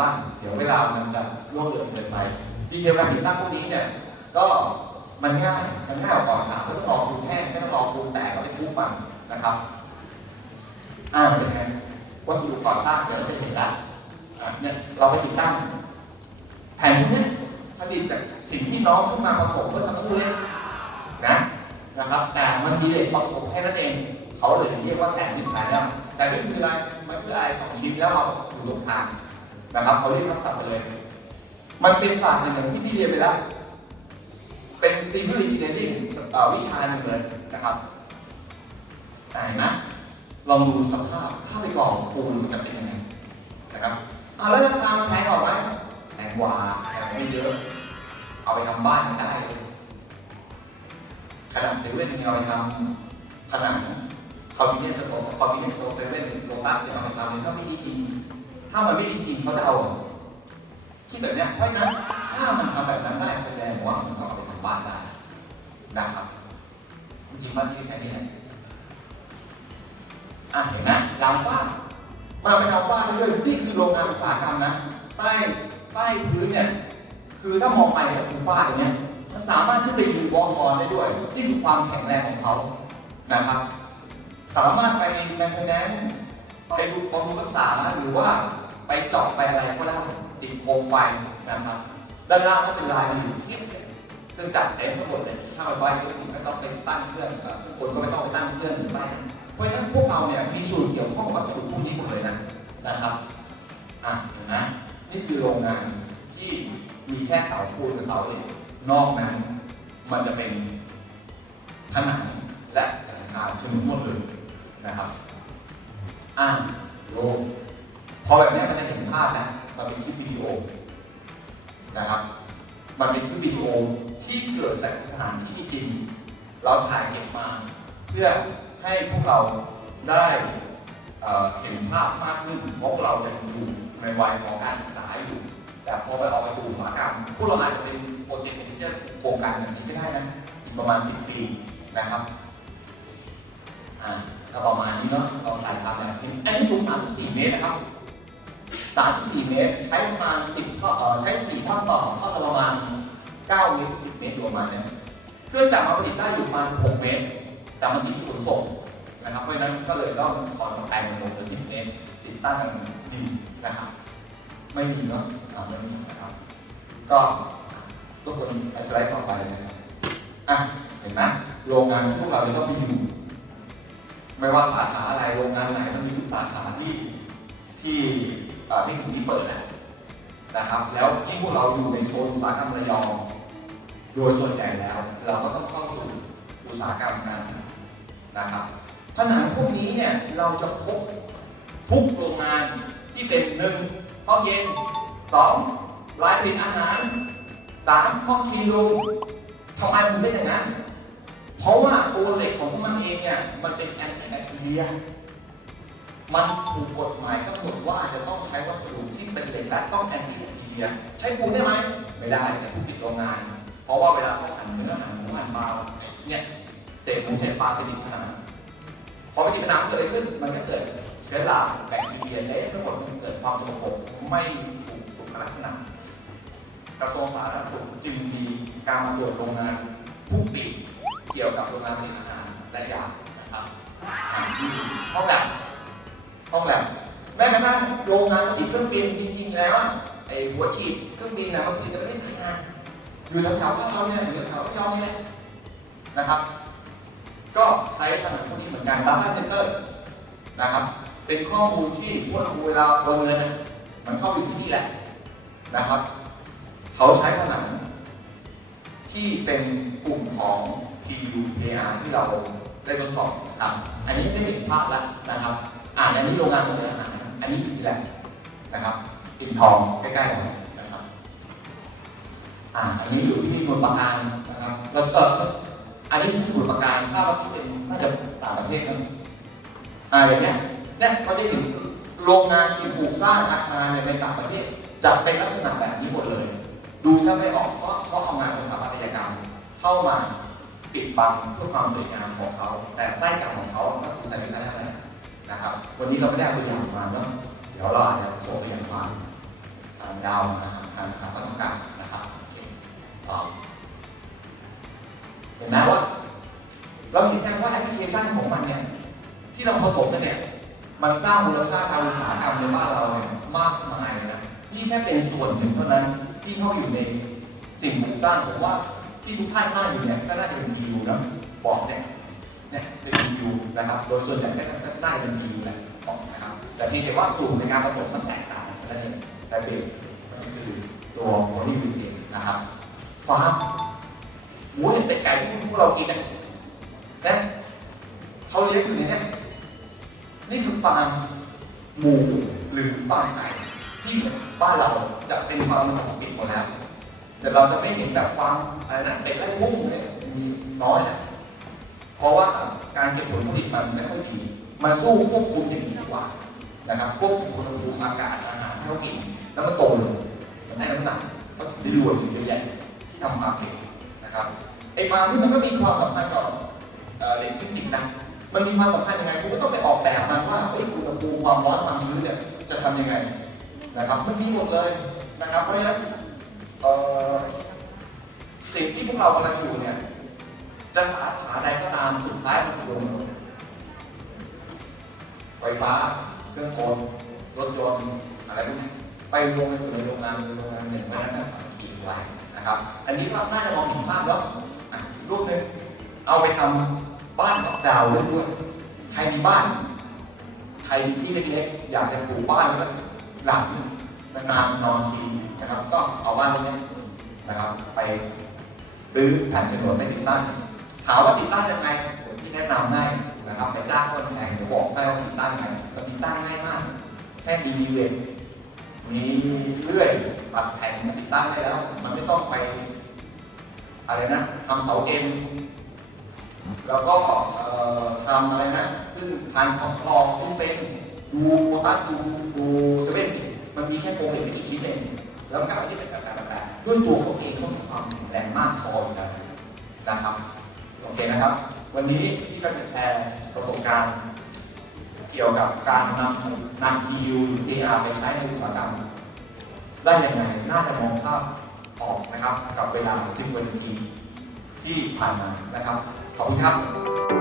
ตั้ง เดี๋ยวเวลามันจะล่วงเลยเกินไป ดีเทลการติดตั้งพวกนี้เนี่ย ก็มันง่ายมันง่ายกว่าก่อฉากไม่ต้องรอปูนแห้งไม่ต้องรอปูนแตกแล้วไปทุบมันนะครับอ่าเป็นไงวัสดุก่อสร้างเดี๋ยวเราจะเห็นละเนี่ยเราไปติดตั้ง แผ่นพวกนี้ผลิตจากสิ่งที่น้องขึ้นมาผสมเมื่อสักครู่เนี้นะนะครับ แต่มันมีเหล็กประกบแค่นั้นเอง เขาเลยเรียกว่าแสงวิทย์แผ่นแล้วแต่ไม่คืออะไรมันคือไรสองชิ้นแล้วมาอยู่ตรงกลาง นะครับเขาเรียกทักษะไปเลย มันเป็นศาสตร์หนึ่งอย่างที่พี่เรียนไปแล้ว เป็น civil engineering เอ่อวิชาหนึ่งเลยนะครับอ่เห็นไหมลองดูสภาพถ้าไปก่อปูนจะเป็นยังไงนะครับอ่าแล้วราคามันแพงกว่าไหมแพงกว่าแพงไม่เยอะ เอาไปทำบ้านได้เลยขนาดเซเว่นเอาไปทำผนังคอมบิเนตสโตคอมบิเนตสโตเซเว่นโลตัสเอาไปทำเลยถ้าไม่ดีจริง ถ้ามันไม่ดีจริงเขาจะเอาคิดแบบเนี้ยเพราะนั้นถ้ามันทำแบบนั้นได้แสดงว่ามันต้องเอาไปทำบ้านได้นะครับ จริงมันไม่ใช้นี่แหละอะเห็นไหมรางฟ้ามันเอาไปทำฟ้าได้ด้วยนี่คือโรงงานอุตสาหกรรมนะใต้ใต้พื้นเนี่ยคือถ้ามองไปก็คือฟ้าอย่างเนี้ยมันสามารถขึ้นไปยืนวอล์กออนได้ด้วย นี่คือความแข็งแรงของเขานะครับ สามารถไปแมนเทนแนน ไปดูบำรุงรักษาหรือว่าไปเจาะไปอะไรก็ได้ติดโคมไฟนะครับด้านล่างก็เป็นลายมันอยู่เทียบเลยเครื่องจักรเต็มทั้งหมดเลยถ้าไฟฟ้าเยอะไม่ต้องไปตั้งเครื่องเอ่อเครื่องกลก็ไม่ต้องไปตั้งเครื่องอยู่ใต้นั้นเพราะฉะนั้นพวกเราเนี่ยมีส่วนเกี่ยวข้องกับวัสดุพวกนี้หมดเลยนะนะครับอะนไหมนี่คือโรงงานที่มีแค่เสาปูนกับเสาเหล็กนอกนั้นมันจะเป็นผนังและหลังคาชนุนหมดเลยนะครับ อ่าโลงพอแบบนี้มันจะเห็นภาพนะมันเป็นคลิปวิดีโอนะครับ มันเป็นคลิปวิดีโอที่เกิดจากสถานที่จริง เราถ่ายเก็บมา เพื่อให้พวกเราได้เห็นภาพมากขึ้น เพราะพวกเรายังอยู่ในวัยของการศึกษาอยู่ แต่พอไปออกไปสู่อุตสาหกรรมพวกเราอาจจะเป็นโปรเจกต์ที่จะโครงการแบบนี้ก็ได้นะอีกประมาณ 10 ปีนะครับ อ่าก็ประมาณนี้เนาะ เราถ่ายทำแล้วอันนี้สูง 34 เมตรนะครับ 34 เมตร ใช้ประมาณ 10 ท่อใช้ 4 ท่อนต่อท่อละประมาณ 9 เมตร 10 เมตรปรวมาเนี่ยเครื่องจักรมาผลิตได้อยู่ประมาณ 6 เมตร แต่มันติดที่ขนส่งนะครับ เพราะฉะนั้นก็เลยต้องถอนสแปนลงเหลือ10 เมตร ติดตั้งดินนะครับ ไม่มีเนาะอ่าไม่มีนะครับ ก็รบกวนไปสไลด์ต่อไปนะครับ อะ เห็นไหมโรงงานที่พวกเราเนี่ยต้องไปอยู่ ไม่ว่าสาขาอะไรโรงงานไหนมันมีทุกสาขาที่ที่เอ่อเทคนิคที่เปิดแหละนะครับ แล้วที่พวกเราอยู่ในโซนอุตสาหกรรมระยอง โดยส่วนใหญ่แล้ว เราก็ต้องเข้าสู่อุตสาหกรรมกันนะครับผนังพวกนี้เนี่ยเราจะพบทุกโรงงานที่เป็นหนึ่งห้องเย็นสองร้านผลิตอาหารสามห้องคลีนรูทำไมมันเป็นอย่างนั้น เพราะว่าตัวเหล็กของพวกมันเองเนี่ยมันเป็นแอนตี้แบคทีเรีย มันถูกกฎหมายกำหนดว่าจะต้องใช้วัสดุที่เป็นเหล็กและต้องแอนตี้แบคทีเรีย ใช้ปูนได้ไหมไม่ได้แต่ผู้ปิดโรงงาน เพราะว่าเวลาเขาหั่นเนื้อหั่นหมูหั่นปลาเนี่ยเศษหมูเศษปลาไปติดผนังพอไปติดผนังเกิดอะไรขึ้น มันก็เกิดเชื้อราแบคทีเรียเละทั้งหมดมันเกิดความสกปรกไม่ถูกสุขลักษณะกระทรวงสาธารณสุขจึงมีการมาตรวจโรงงานทุกปี เกี่ยวกับโรงงานผลิตอาหารและยานะครับห้องแลบห้องแลบแม้กระทั่งโรงงานผลิตเครื่องบินจริง ๆ แล้วไอ้หัวฉีดเครื่องบินนะมันผลิตในประเทศไทยนะอยู่แถวๆบ้านเราเนี่ยอยู่แถวๆระยองนี่แหละนะครับ ก็ใช้ผนังพวกนี้เหมือนกัน Data Center นะครับ เป็นข้อมูลที่พวกเราเวลาโอนเงินมันเข้าอยู่ที่นี่แหละนะครับ เขาใช้ผนังที่เป็นกลุ่มของ TUPAR ที่เราได้ทดสอบนะครับ อันนี้ได้เห็นภาพแล้วนะครับ อ่านอันนี้โรงงานผลิตอาหารรับอันนี้สีแดงนะครับสีทองใกล้ๆกันนะครับ อ่าอันนี้อยู่ที่สมุทรปราการนะครับ แล้วก็อันนี้ที่สมุทรปราการภาพที่เป็นน่าจะต่างประเทศนะอ่าอย่างเนี้ยเนี่ยก็ได้เห็นโรงงานสิ่งปลูกสร้างอาคารในต่างประเทศจะเป็นลักษณะแบบนี้หมดเลย ดูถ้าไม่ออกเพราะเขาเอางานสถาปัตยกรรมเข้ามา ปิดบังเพื่อความสวยงามของเขา แต่ไส้กรรมของเขาก็คือไซมิคาน่าแหละนะครับ วันนี้เราไม่ได้เอาตัวอย่างมาเนาะเดี๋ยวเราอาจจะส่งตัวอย่างมาดาวนะครับทางสถาปัตย์ต้องการนะครับเห็นไหมว่า เราเห็นยังว่าแอปพลิเคชันของมันเนี่ยที่เราผสมกันเนี่ยมันสร้างมูลค่าทางอุตสาหกรรมในบ้านเราเนี่ยมากมายเลยนะนี่แค่เป็นส่วนหนึ่งเท่านั้นที่เข้าอยู่ในสิ่งปลูกสร้างผมว่า ที่ทุกท่านนั่งอยู่เนี่ยก็น่าจะเป็นดีอยู่นะบอกเนี่ยเนี่ยเป็น EU นะครับโดยส่วนใหญ่ก็จะได้เป็น EU แหละของนะครับแต่เพียงแต่ว่าสูตรในการผสมมันแตกต่างกันนั้นเองแต่เบสมันก็คือตัวโพลีวิเองนะครับฟาร์มหมูเห็ดเป็ดไก่ที่พวกเรากินเนี่ยนะเขาเลี้ยงอยู่ในเนี้นี่คือฟาร์มหมูหรือฟาร์มไก่ที่บ้านเราจะเป็นฟาร์มของปิดหมดแล้ว แต่เราจะไม่เห็นแบบฟามอะไรนะเป็ดไล่ทุ่งเนี่ยมีน้อยนะเพราะว่าการเก็บผลผลิตมันไม่ค่อยดีมันสู้ควบคุมอย่างนี้ดีกว่านะครับควบคุมอุณหภูมิอากาศอาหารที่เขากินแล้วมันโตเลยมันได้น้ำหนักเขาถึงได้รวยถึงเยอะแยะที่ทำฟาร์มเด็กนะครับไอ้ฟาร์มที่มันก็มีความสำคัญกับเอ่อเหล็กเทคนิคนะมันมีความสำคัญยังไงคุณก็ต้องไปออกแบบมันว่าเฮ้ยอุณหภูมิความร้อนความชื้นเนี่ยจะทำยังไงนะครับ มันมีหมดเลยนะครับเพราะฉะนั้น สิ่งที่พวกเรากำลังอยู่เนี่ย จะสาขาใดก็ตามสุดท้ายมันรวมหมดไฟฟ้า เครื่องกลรถยนต์อะไรพวกนี้ไปรวมกันอยู่ในโรงงานโรงงานหนึ่งแล้วก็ทำทีไว้นะครับ อันนี้ว่าน่าจะมองเห็นภาพแล้วรูปหนึ่งเอาไปทำบ้านกับดาวด้ด้วยใครมีบ้าน ใครมีที่เล็กๆ อยากจะปลูกบ้านแล้วหลังหนึ่งนานนอนทีนะครับ ก็เอาบ้านนี้นะครับ ไป ซื้อแผ่นโฉนดไปติดตั้งถามว่าติดตั้งยังไงผมที่แนะนำให้นะครับไปจ้างคนแพงเดี๋ยวบอกให้ว่าติดตั้งยังไงติดตั้งง่ายมาก แค่มีเหล็กมีเลื่อยตัดแผ่นมาติดตั้งได้แล้ว มันไม่ต้องไปอะไรนะทำเสาเอ็นแล้วก็ทำอะไรนะ ขึ้นคานคอสลองขึ้นเป็นดูโพตัสดูดูเซเว่นมันมีแค่โครงเหล็กไม่กี่ชิ้นเอง แล้วมันก็ไม่เป็นการต่างๆด้วยตัวเขาเองเขามีความแข็งแรงมากพออยู่แล้วนะครับ โอเคนะครับ วันนี้ที่ก็จะแชร์ประสบการณ์เกี่ยวกับการนำนำ TU หรือ DR ไปใช้ในอุตสาหกรรมได้ยังไง น่าจะมองภาพออกนะครับ กับเวลา 10ว่านาทีที่ผ่านมานะครับ ขอบคุณครับ